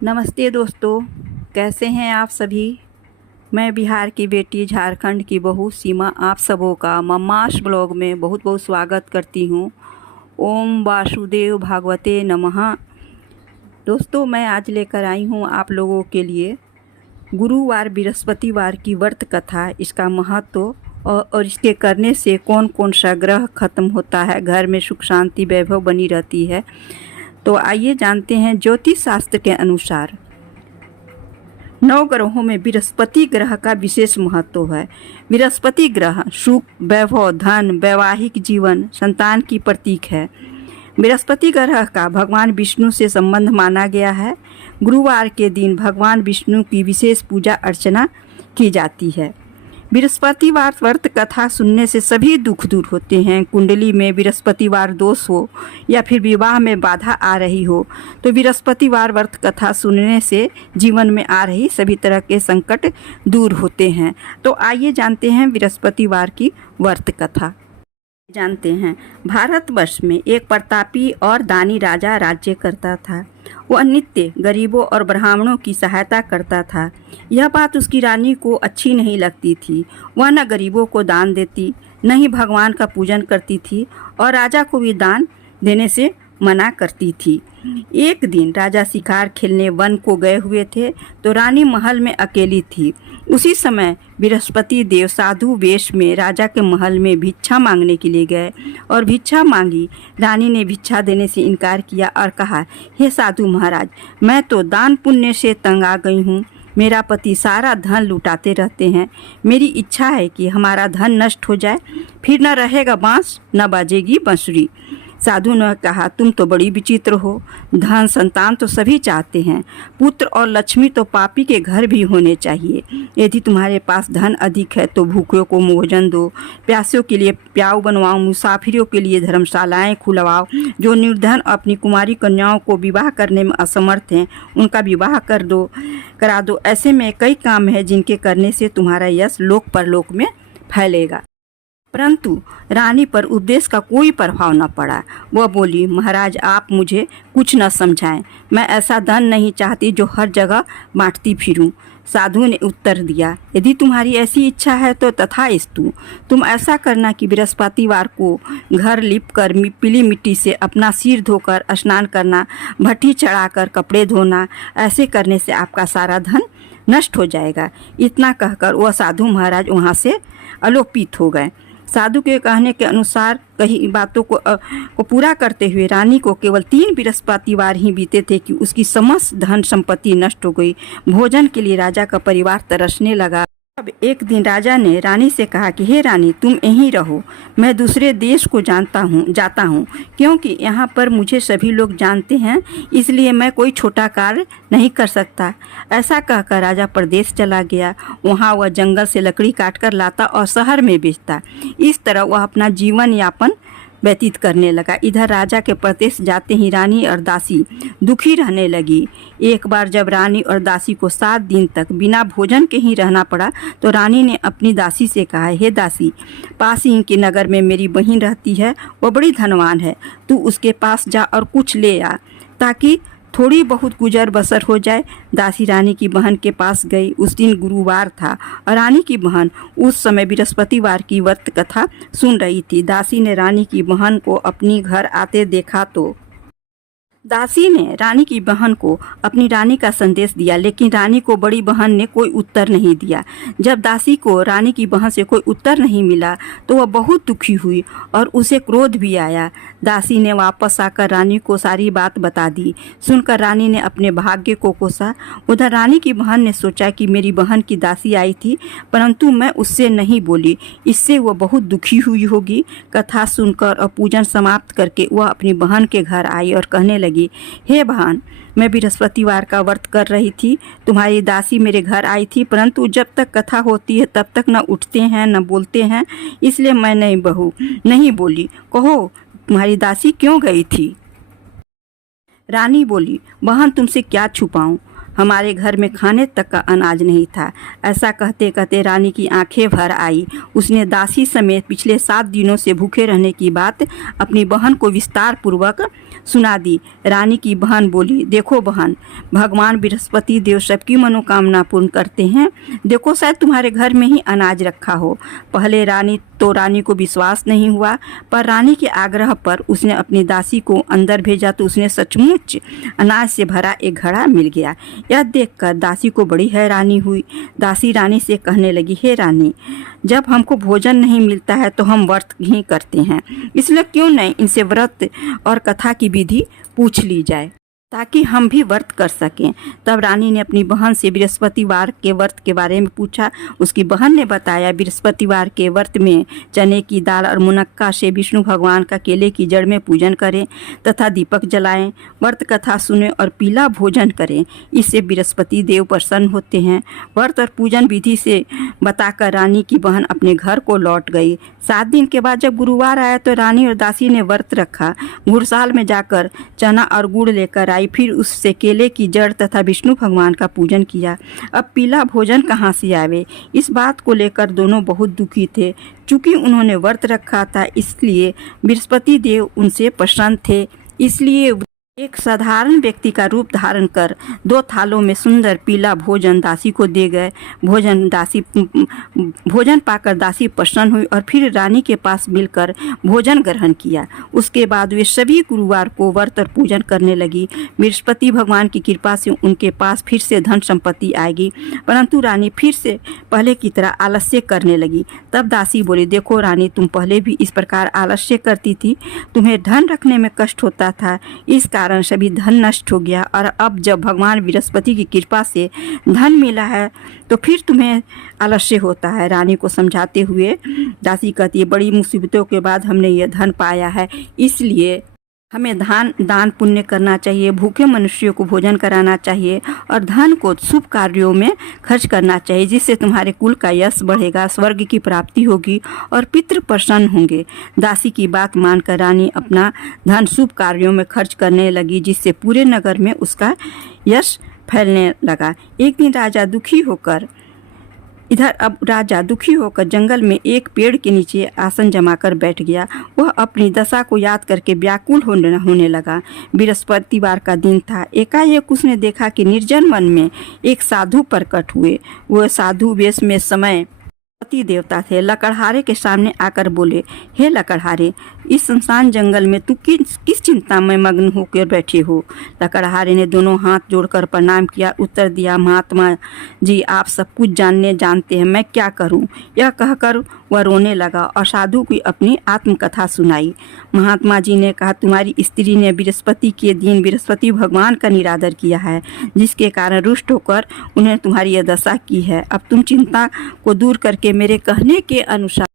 नमस्ते दोस्तों, कैसे हैं आप सभी। मैं बिहार की बेटी, झारखंड की बहू सीमा आप सबों का मम्मास ब्लॉग में बहुत बहुत स्वागत करती हूँ। ओम वासुदेव भागवते नमः। दोस्तों, मैं आज लेकर आई हूँ आप लोगों के लिए गुरुवार बृहस्पतिवार की व्रत कथा, इसका महत्व और इसके करने से कौन कौन सा ग्रह खत्म होता है, घर में सुख शांति वैभव बनी रहती है। तो आइए जानते हैं। ज्योतिष शास्त्र के अनुसार 9 ग्रहों में बृहस्पति ग्रह का विशेष महत्व है। बृहस्पति ग्रह सुख, वैभव, धन, वैवाहिक जीवन, संतान की प्रतीक है। बृहस्पति ग्रह का भगवान विष्णु से संबंध माना गया है। गुरुवार के दिन भगवान विष्णु की विशेष पूजा अर्चना की जाती है। बृहस्पतिवार व्रत कथा सुनने से सभी दुख दूर होते हैं। कुंडली में बृहस्पतिवार दोष हो या फिर विवाह में बाधा आ रही हो तो बृहस्पतिवार व्रत कथा सुनने से जीवन में आ रही सभी तरह के संकट दूर होते हैं। तो आइए जानते हैं बृहस्पतिवार की व्रत कथा। जानते हैं, भारतवर्ष में एक प्रतापी और दानी राजा राज्य करता था। वह नित्य गरीबों और ब्राह्मणों की सहायता करता था। यह बात उसकी रानी को अच्छी नहीं लगती थी। वह न गरीबों को दान देती, न ही भगवान का पूजन करती थी और राजा को भी दान देने से मना करती थी। एक दिन राजा शिकार खेलने वन को गए हुए थे तो रानी महल में अकेली थी। उसी समय बृहस्पति देव साधु वेश में राजा के महल में भिक्षा मांगने के लिए गए और भिक्षा मांगी। रानी ने भिक्षा देने से इनकार किया और कहा, हे साधु महाराज, मैं तो दान पुण्य से तंग आ गई हूँ। मेरा पति सारा धन लुटाते रहते हैं। मेरी इच्छा है कि हमारा धन नष्ट हो जाए, फिर न रहेगा बांस न बाजेगी बांसुरी। साधु ने कहा, तुम तो बड़ी विचित्र हो। धन संतान तो सभी चाहते हैं, पुत्र और लक्ष्मी तो पापी के घर भी होने चाहिए। यदि तुम्हारे पास धन अधिक है तो भूखों को भोजन दो, प्यासों के लिए प्याऊ बनवाओ, मुसाफिरों के लिए धर्मशालाएं खुलवाओ। जो निर्धन अपनी कुमारी कन्याओं को विवाह करने में असमर्थ हैं उनका विवाह करा दो। ऐसे में कई काम है जिनके करने से तुम्हारा यश लोक परलोक में फैलेगा। परंतु रानी पर उपदेश का कोई प्रभाव न पड़ा। वह बोली, महाराज, आप मुझे कुछ न समझाएं। मैं ऐसा धन नहीं चाहती जो हर जगह बांटती फिरूं। साधु ने उत्तर दिया, यदि तुम्हारी ऐसी इच्छा है तो तथास्तु। तुम ऐसा करना कि बृहस्पतिवार को घर लीपकर पीली मिट्टी से अपना सिर धोकर स्नान करना, भट्टी चढ़ाकर कपड़े धोना। ऐसे करने से आपका सारा धन नष्ट हो जाएगा। इतना कहकर वह साधु महाराज वहाँ से आलोपित हो गए। साधु के कहने के अनुसार कई बातों को पूरा करते हुए रानी को केवल 3 बृहस्पतिवार ही बीते थे कि उसकी समस्त धन संपत्ति नष्ट हो गई। भोजन के लिए राजा का परिवार तरसने लगा। अब एक दिन राजा ने रानी से कहा कि हे रानी, तुम यहीं रहो, मैं दूसरे देश को जाता हूँ, क्योंकि यहाँ पर मुझे सभी लोग जानते हैं, इसलिए मैं कोई छोटा कार्य नहीं कर सकता। ऐसा कहकर राजा प्रदेश चला गया। वहाँ वह जंगल से लकड़ी काटकर लाता और शहर में बेचता। इस तरह वह अपना जीवन यापन व्यतीत करने लगा। इधर राजा के प्रदेश जाते ही रानी और दासी दुखी रहने लगी। एक बार जब रानी और दासी को 7 दिन तक बिना भोजन के ही रहना पड़ा तो रानी ने अपनी दासी से कहा, हे दासी, पास ही के नगर में मेरी बहन रहती है, वह बड़ी धनवान है। तू उसके पास जा और कुछ ले आ ताकि थोड़ी बहुत गुजर बसर हो जाए। दासी रानी की बहन के पास गई। उस दिन गुरुवार था और रानी की बहन उस समय बृहस्पतिवार की व्रत कथा सुन रही थी। दासी ने रानी की बहन को अपनी घर आते देखा तो दासी ने रानी की बहन को अपनी रानी का संदेश दिया, लेकिन रानी को बड़ी बहन ने कोई उत्तर नहीं दिया। जब दासी को रानी की बहन से कोई उत्तर नहीं मिला तो वह बहुत दुखी हुई और उसे क्रोध भी आया। दासी ने वापस आकर रानी को सारी बात बता दी। सुनकर रानी ने अपने भाग्य को कोसा। उधर रानी की बहन ने सोचा कि मेरी बहन की दासी आई थी, परंतु मैं उससे नहीं बोली, इससे वह बहुत दुखी हुई होगी। कथा सुनकर और पूजन समाप्त करके वह अपनी बहन के घर आई और कहने लगी, हे बहन, मैं बृहस्पतिवार का व्रत कर रही थी। तुम्हारी दासी मेरे घर आई थी, परंतु जब तक कथा होती है तब तक न उठते हैं न बोलते हैं, इसलिए मैं नहीं बोली। कहो, तुम्हारी दासी क्यों गई थी? रानी बोली, बहन, तुमसे क्या छुपाऊं, हमारे घर में खाने तक का अनाज नहीं था। ऐसा कहते कहते रानी की आंखें भर आई। उसने दासी समेत पिछले 7 दिनों से भूखे रहने की बात अपनी बहन को विस्तार पूर्वक सुना दी। रानी की बहन बोली, देखो बहन, भगवान बृहस्पति देव सबकी मनोकामना पूर्ण करते हैं। देखो शायद तुम्हारे घर में ही अनाज रखा हो। पहले रानी को विश्वास नहीं हुआ, पर रानी के आग्रह पर उसने अपनी दासी को अंदर भेजा तो उसने सचमुच अनाज से भरा एक घड़ा मिल गया। यह देखकर दासी को बड़ी हैरानी हुई। दासी रानी से कहने लगी, हे रानी, जब हमको भोजन नहीं मिलता है तो हम व्रत ही करते हैं, इसलिए क्यों नहीं इनसे व्रत और कथा की विधि पूछ ली जाए ताकि हम भी व्रत कर सकें। तब रानी ने अपनी बहन से बृहस्पतिवार के व्रत के बारे में पूछा। उसकी बहन ने बताया, बृहस्पतिवार के व्रत में चने की दाल और मुनक्का से विष्णु भगवान का केले की जड़ में पूजन करें तथा दीपक जलाएं, व्रत कथा सुने और पीला भोजन करें। इससे बृहस्पति देव प्रसन्न होते हैं। व्रत और पूजन विधि से बताकर रानी की बहन अपने घर को लौट गई। 7 दिन के बाद जब गुरुवार आया तो रानी और दासी ने व्रत रखा। घुड़साल में जाकर चना और गुड़ लेकर आई, फिर उससे केले की जड़ तथा विष्णु भगवान का पूजन किया। अब पीला भोजन कहाँ से आवे? इस बात को लेकर दोनों बहुत दुखी थे। चूंकि उन्होंने व्रत रखा था इसलिए बृहस्पति देव उनसे प्रसन्न थे। इसलिए एक साधारण व्यक्ति का रूप धारण कर 2 थालों में सुंदर पीला भोजन दासी को दे गए। भोजन पाकर दासी प्रसन्न हुई और फिर रानी के पास मिलकर भोजन ग्रहण किया। उसके बाद वे सभी गुरुवार को व्रत और पूजन करने लगी। बृहस्पति भगवान की कृपा से उनके पास फिर से धन संपत्ति आएगी, परंतु रानी फिर से पहले की तरह आलस्य करने लगी। तब दासी बोली, देखो रानी, तुम पहले भी इस प्रकार आलस्य करती थी। तुम्हें धन रखने में कष्ट होता था, इस कारण सभी धन नष्ट हो गया, और अब जब भगवान बृहस्पति की कृपा से धन मिला है तो फिर तुम्हें आलस्य होता है। रानी को समझाते हुए दासी कहती है, बड़ी मुसीबतों के बाद हमने ये धन पाया है, इसलिए हमें दान पुण्य करना चाहिए, भूखे मनुष्यों को भोजन कराना चाहिए और धन को शुभ कार्यों में खर्च करना चाहिए, जिससे तुम्हारे कुल का यश बढ़ेगा, स्वर्ग की प्राप्ति होगी और पितृ प्रसन्न होंगे। दासी की बात मानकर रानी अपना धन शुभ कार्यों में खर्च करने लगी, जिससे पूरे नगर में उसका यश फैलने लगा। एक दिन राजा दुखी होकर जंगल में एक पेड़ के नीचे आसन जमाकर बैठ गया। वह अपनी दशा को याद करके व्याकुल होने लगा। बृहस्पतिवार का दिन था। एकाएक उसने देखा कि निर्जन वन में एक साधु प्रकट हुए। वह साधु वेश में समय पति देवता थे। लकड़हारे के सामने आकर बोले, हे लकड़हारे, इस सुनसान जंगल में तू किस चिंता में मग्न होकर बैठे हो? लकड़हारे ने दोनों हाथ जोड़कर प्रणाम किया। उत्तर दिया, महात्मा जी, आप सब कुछ जानते हैं, मैं क्या करूं? यह कहकर वह रोने लगा और साधु को अपनी आत्मकथा सुनाई। महात्मा जी ने कहा, तुम्हारी स्त्री ने बृहस्पति के दिन बृहस्पति भगवान का निरादर किया है, जिसके कारण रुष्ट होकर उन्हें तुम्हारी यह दशा की है। अब तुम चिंता को दूर करके मेरे कहने के अनुसार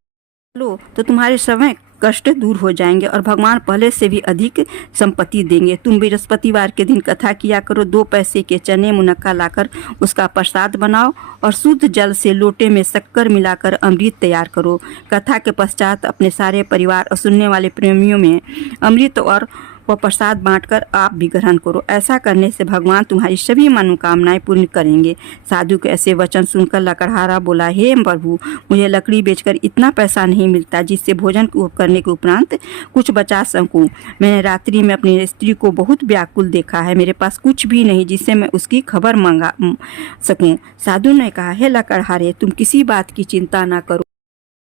लो तो तुम्हारे समय कष्ट दूर हो जाएंगे और भगवान पहले से भी अधिक संपत्ति देंगे। तुम बृहस्पतिवार के दिन कथा किया करो। 2 पैसे के चने मुनक्का लाकर उसका प्रसाद बनाओ और शुद्ध जल से लोटे में शक्कर मिलाकर अमृत तैयार करो। कथा के पश्चात अपने सारे परिवार और सुनने वाले प्रेमियों में अमृत और वह प्रसाद बांटकर आप भी ग्रहण करो। ऐसा करने से भगवान तुम्हारी सभी मनोकामनाएं पूर्ण करेंगे। साधु के ऐसे वचन सुनकर लकड़हारा बोला, हे प्रभु, मुझे लकड़ी बेचकर इतना पैसा नहीं मिलता जिससे भोजन करने के उपरांत कुछ बचा सकूं। मैंने रात्रि में अपनी स्त्री को बहुत व्याकुल देखा है। मेरे पास कुछ भी नहीं जिससे मैं उसकी खबर मंगा सकूं। साधु ने कहा, हे लकड़हारे, तुम किसी बात की चिंता न करो।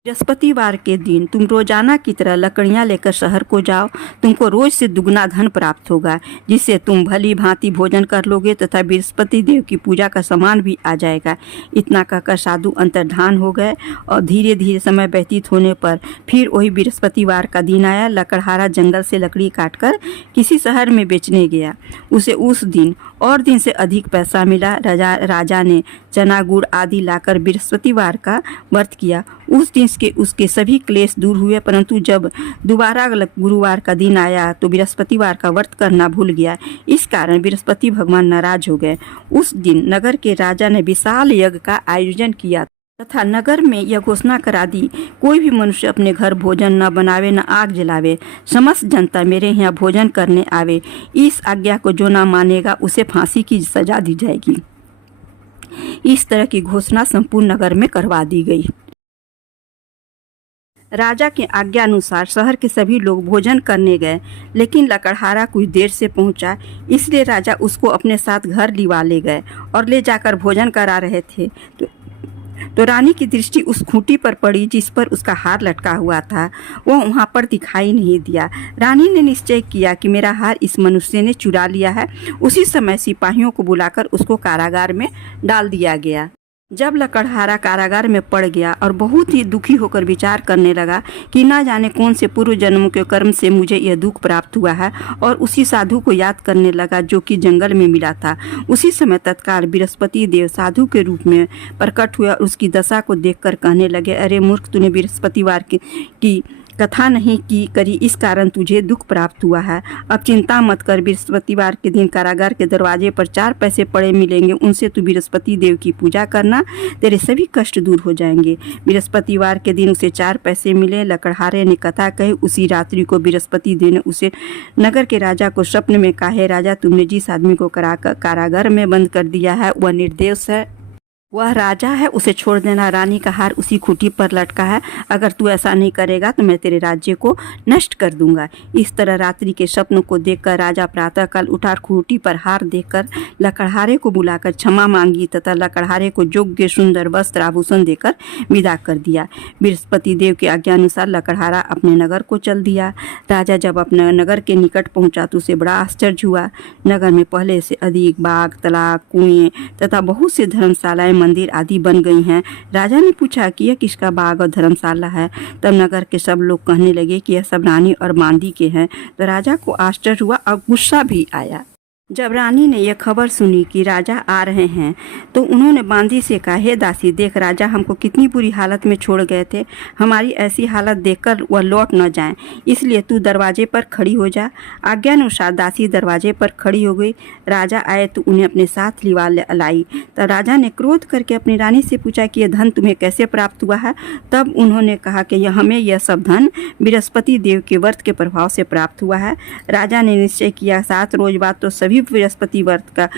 बृहस्पतिवार के दिन तुम रोजाना की तरह लकड़ियां लेकर शहर को जाओ। तुमको रोज से दुगना धन प्राप्त होगा, जिससे तुम भली भांति भोजन कर लोगे तथा बृहस्पति देव की पूजा का सामान भी आ जाएगा। इतना कहकर साधु अंतर्धान हो गए और धीरे धीरे समय व्यतीत होने पर फिर वही बृहस्पतिवार का दिन आया। लकड़हारा जंगल से लकड़ी काटकर किसी शहर में बेचने गया। उसे उस दिन और दिन से अधिक पैसा मिला। राजा ने चना गुड़ आदि लाकर बृहस्पतिवार का व्रत किया। उस दिन उसके सभी क्लेश दूर हुए, परंतु जब दोबारा गुरुवार का दिन आया तो बृहस्पतिवार का व्रत करना भूल गया। इस कारण बृहस्पति भगवान नाराज हो गए। उस दिन नगर के राजा ने विशाल यज्ञ का आयोजन किया। तथा नगर में यह घोषणा करा दी, कोई भी मनुष्य अपने घर भोजन न बनावे न आग जलावे, समस्त जनता मेरे यहाँ भोजन करने आवे। इस आज्ञा को जो न मानेगा उसे फांसी की सजा दी जाएगी। इस तरह की घोषणा संपूर्ण नगर में करवा दी गई। राजा के आज्ञा अनुसार शहर के सभी लोग भोजन करने गए, लेकिन लकड़हारा कुछ देर से पहुंचा, इसलिए राजा उसको अपने साथ घर लिवा ले गए और ले जाकर भोजन करा रहे थे तो रानी की दृष्टि उस खूंटी पर पड़ी जिस पर उसका हार लटका हुआ था। वह वहाँ पर दिखाई नहीं दिया। रानी ने निश्चय किया कि मेरा हार इस मनुष्य ने चुरा लिया है। उसी समय सिपाहियों को बुलाकर उसको कारागार में डाल दिया गया। जब लकड़हारा कारागार में पड़ गया और बहुत ही दुखी होकर विचार करने लगा कि ना जाने कौन से पूर्व जन्मों के कर्म से मुझे यह दुख प्राप्त हुआ है, और उसी साधु को याद करने लगा जो कि जंगल में मिला था। उसी समय तत्काल बृहस्पति देव साधु के रूप में प्रकट हुए और उसकी दशा को देखकर कहने लगे, अरे मूर्ख, तूने बृहस्पतिवार की कथा नहीं की करी, इस कारण तुझे दुख प्राप्त हुआ है। अब चिंता मत कर, बृहस्पतिवार के दिन कारागार के दरवाजे पर 4 पैसे पड़े मिलेंगे, उनसे तू बृहस्पति देव की पूजा करना, तेरे सभी कष्ट दूर हो जाएंगे। बृहस्पतिवार के दिन उसे 4 पैसे मिले। लकड़हारे ने कथा कही। उसी रात्रि को बृहस्पति देव ने उसे नगर के राजा को स्वप्न में कहा, राजा, तुमने जिस आदमी को कारागार में बंद कर दिया है वह निर्दोष है, वह राजा है, उसे छोड़ देना। रानी का हार उसी खूंटी पर लटका है, अगर तू ऐसा नहीं करेगा तो मैं तेरे राज्य को नष्ट कर दूंगा। इस तरह रात्रि के स्वप्न को देखकर राजा प्रातःकाल उठा, खूंटी पर हार देखकर लकड़हारे को बुलाकर क्षमा मांगी तथा लकड़हारे को योग्य सुंदर वस्त्र आभूषण देकर विदा कर दिया। बृहस्पति देव के आज्ञा अनुसार लकड़हारा अपने नगर को चल दिया। राजा जब अपने नगर के निकट पहुंचा तो उसे बड़ा आश्चर्य हुआ। नगर में पहले से अधिक बाग, तालाब, कुएं तथा बहुत से धर्मशालाएं, मंदिर आदि बन गई हैं। राजा ने पूछा कि यह किसका बाग और धर्मशाला है। तब नगर के सब लोग कहने लगे कि यह सब रानी और बांदी के हैं। तो राजा को आश्चर्य हुआ और गुस्सा भी आया। जब रानी ने यह खबर सुनी कि राजा आ रहे हैं तो उन्होंने बांदी से कहा, हे दासी, देख राजा हमको कितनी बुरी हालत में छोड़ गए थे, हमारी ऐसी हालत देखकर वह लौट न जाएं, इसलिए तू दरवाजे पर खड़ी हो जा। आज्ञानुसार दासी दरवाजे पर खड़ी हो गई। राजा आए तो उन्हें अपने साथ लिवा लाई। तब राजा ने क्रोध करके अपनी रानी से पूछा कि यह धन तुम्हें कैसे प्राप्त हुआ है। तब उन्होंने कहा कि हमें यह सब धन बृहस्पति देव के व्रत के प्रभाव से प्राप्त हुआ है। राजा ने निश्चय किया, 7 रोज बाद तो सभी बृहस्पति व्रत का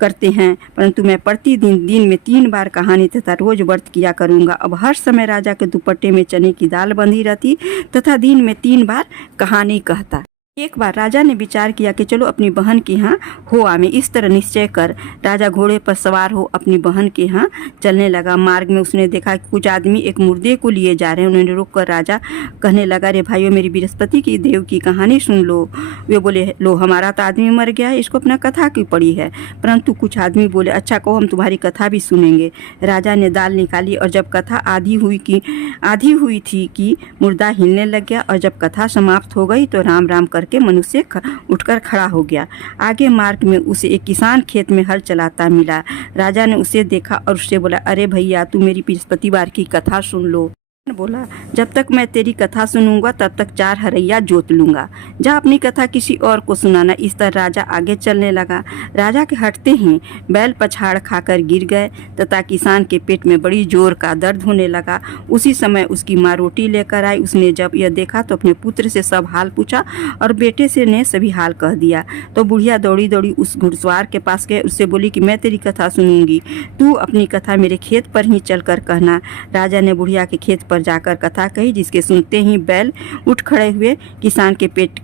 करते हैं, परंतु मैं प्रतिदिन दिन में 3 बार कहानी तथा रोज व्रत किया करूंगा। अब हर समय राजा के दुपट्टे में चने की दाल बंधी रहती तथा दिन में 3 बार कहानी कहता। एक बार राजा ने विचार किया कि चलो अपनी बहन के यहाँ हो आवे। इस तरह निश्चय कर राजा घोड़े पर सवार हो अपनी बहन के यहाँ चलने लगा। मार्ग में उसने देखा कि कुछ आदमी एक मुर्दे को लिए जा रहे हैं। उन्होंने रुककर राजा कहने लगा, रे भाइयों, मेरी बृहस्पति की देव की कहानी सुन लो। वे बोले, लो, हमारा तो आदमी मर गया है, इसको अपना कथा क्यों पड़ी है। परंतु कुछ आदमी बोले, अच्छा कहो, हम तुम्हारी कथा भी सुनेंगे। राजा ने दाल निकाली और जब कथा आधी हुई थी कि मुर्दा हिलने लग गया, और जब कथा समाप्त हो गई तो राम राम कर के मनुष्य उठकर खड़ा हो गया। आगे मार्ग में उसे एक किसान खेत में हल चलाता मिला। राजा ने उसे देखा और उससे बोला, अरे भैया, तू मेरी बृहस्पतिवार की कथा सुन लो। बोला, जब तक मैं तेरी कथा सुनूंगा तब तक 4 हरैया जोत लूंगा, जा अपनी कथा किसी और को सुनाना। इस तरह राजा आगे चलने लगा। राजा के हटते ही बैल पछाड़ खाकर गिर गए तथा किसान के पेट में बड़ी जोर का दर्द होने लगा। उसी समय उसकी माँ रोटी लेकर आई। उसने जब यह देखा तो अपने पुत्र से सब हाल पूछा और बेटे से ने सभी हाल कह दिया। तो बुढ़िया दौड़ी दौड़ी उस घुड़सवार के पास गए। उससे बोली कि मैं तेरी कथा सुनूंगी, तू अपनी कथा मेरे खेत पर ही चलकर कहना। राजा ने बुढ़िया के खेत पर जाकर कथा कही, जिसके सुनते ही बैल उठ खड़े हुए। किसान के पेट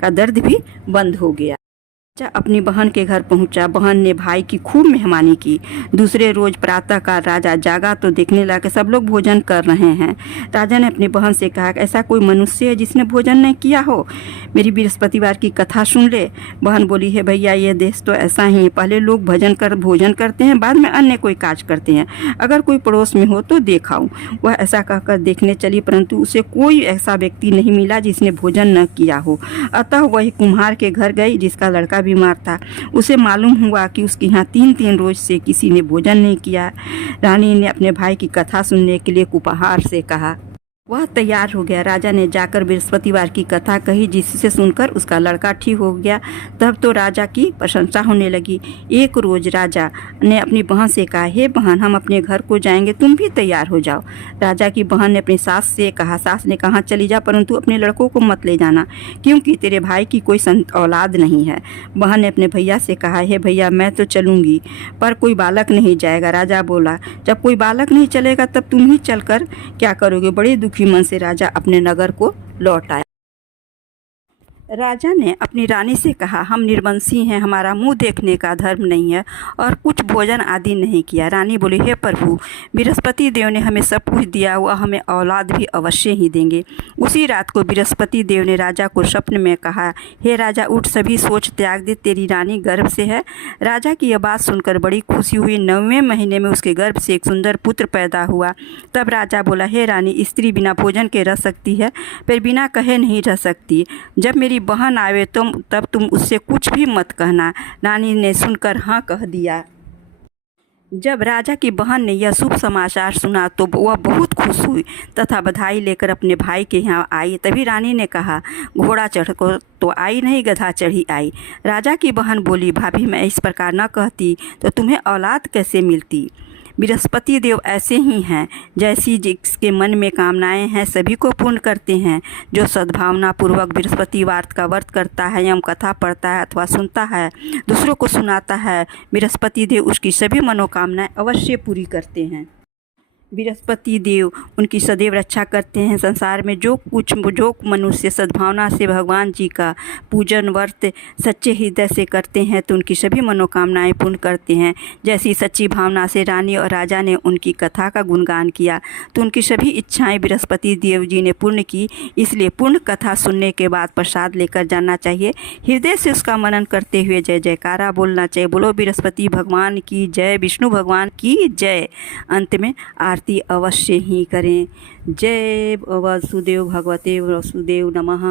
का दर्द भी बंद हो गया। अपनी बहन के घर पहुंचा। बहन ने भाई की खूब मेहमानी की। दूसरे रोज प्रातःकाल राजा जागा तो देखने लगा सब लोग भोजन कर रहे हैं। राजा ने अपनी बहन से कहा, ऐसा कोई मनुष्य है जिसने भोजन नहीं किया हो, मेरी बृहस्पतिवार की कथा सुन ले। बहन बोली, है भैया, ये देश तो ऐसा ही है, पहले लोग भोजन करते हैं, बाद में अन्य कोई काज करते हैं, अगर कोई पड़ोस में हो तो देखाऊं। वह ऐसा कहकर देखने चली, परंतु उसे कोई ऐसा व्यक्ति नहीं मिला जिसने भोजन न किया हो। अतः वही कुम्हार के घर गई जिसका लड़का बीमार था। उसे मालूम हुआ कि उसके यहाँ 3 रोज से किसी ने भोजन नहीं किया। रानी ने अपने भाई की कथा सुनने के लिए कुम्हार से कहा, वह तैयार हो गया। राजा ने जाकर बृहस्पतिवार की कथा कही, जिससे सुनकर उसका लड़का ठीक हो गया। तब तो राजा की प्रशंसा होने लगी। एक रोज़ राजा ने अपनी बहन से कहा, हे बहन, हम अपने घर को जाएंगे, तुम भी तैयार हो जाओ। राजा की बहन ने अपनी सास से कहा। सास ने कहा, चली जा, परंतु अपने लड़कों को मत ले जाना, क्योंकि तेरे भाई की कोई औलाद नहीं है। बहन ने अपने भैया से कहा, हे भैया, मैं तो चलूँगी, पर कोई बालक नहीं जाएगा। राजा बोला, जब कोई बालक नहीं चलेगा तब तुम ही चलकर क्या करोगे। बड़े दुखी मन से राजा अपने नगर को लौट आया। राजा ने अपनी रानी से कहा, हम निर्वंशी हैं, हमारा मुंह देखने का धर्म नहीं है और कुछ भोजन आदि नहीं किया। रानी बोली, हे प्रभु, बृहस्पति देव ने हमें सब कुछ दिया हुआ, हमें औलाद भी अवश्य ही देंगे। उसी रात को बृहस्पति देव ने राजा को स्वप्न में कहा, हे राजा, उठ, सभी सोच त्याग दे, तेरी रानी गर्भ से है। राजा की यह बात सुनकर बड़ी खुशी हुई। 9वें महीने में उसके गर्भ से एक सुंदर पुत्र पैदा हुआ। तब राजा बोला, हे रानी, स्त्री बिना भोजन के रह सकती है, पर बिना कहे नहीं रह सकती। जब मेरी बहन आवे तब तुम उससे कुछ भी मत कहना। रानी ने सुनकर हाँ कह दिया। जब राजा की बहन ने यह शुभ समाचार सुना तो वह बहुत खुश हुई तथा बधाई लेकर अपने भाई के यहाँ आई। तभी रानी ने कहा, घोड़ा चढ़ को तो आई नहीं, गधा चढ़ी आई। राजा की बहन बोली, भाभी, मैं इस प्रकार न कहती तो तुम्हें औलाद कैसे मिलती। बृहस्पति देव ऐसे ही हैं, जैसी जिसके मन में कामनाएं हैं सभी को पूर्ण करते हैं। जो सद्भावना पूर्वक बृहस्पतिवार का व्रत करता है, यम कथा पढ़ता है अथवा सुनता है, दूसरों को सुनाता है, बृहस्पति देव उसकी सभी मनोकामनाएं अवश्य पूरी करते हैं। बृहस्पति देव उनकी सदैव रक्षा करते हैं। संसार में जो मनुष्य सद्भावना से भगवान जी का पूजन व्रत सच्चे हृदय से करते हैं तो उनकी सभी मनोकामनाएं पूर्ण करते हैं। जैसी सच्ची भावना से रानी और राजा ने उनकी कथा का गुणगान किया तो उनकी सभी इच्छाएं बृहस्पति देव जी ने पूर्ण की। इसलिए पूर्ण कथा सुनने के बाद प्रसाद लेकर जाना चाहिए। हृदय से उसका मनन करते हुए जय जयकारा बोलना चाहिए। बोलो बृहस्पति भगवान की जय, विष्णु भगवान की जय। अंत में आरती अवश्य ही करें। जय वसुदेव भगवते वसुदेव नमः।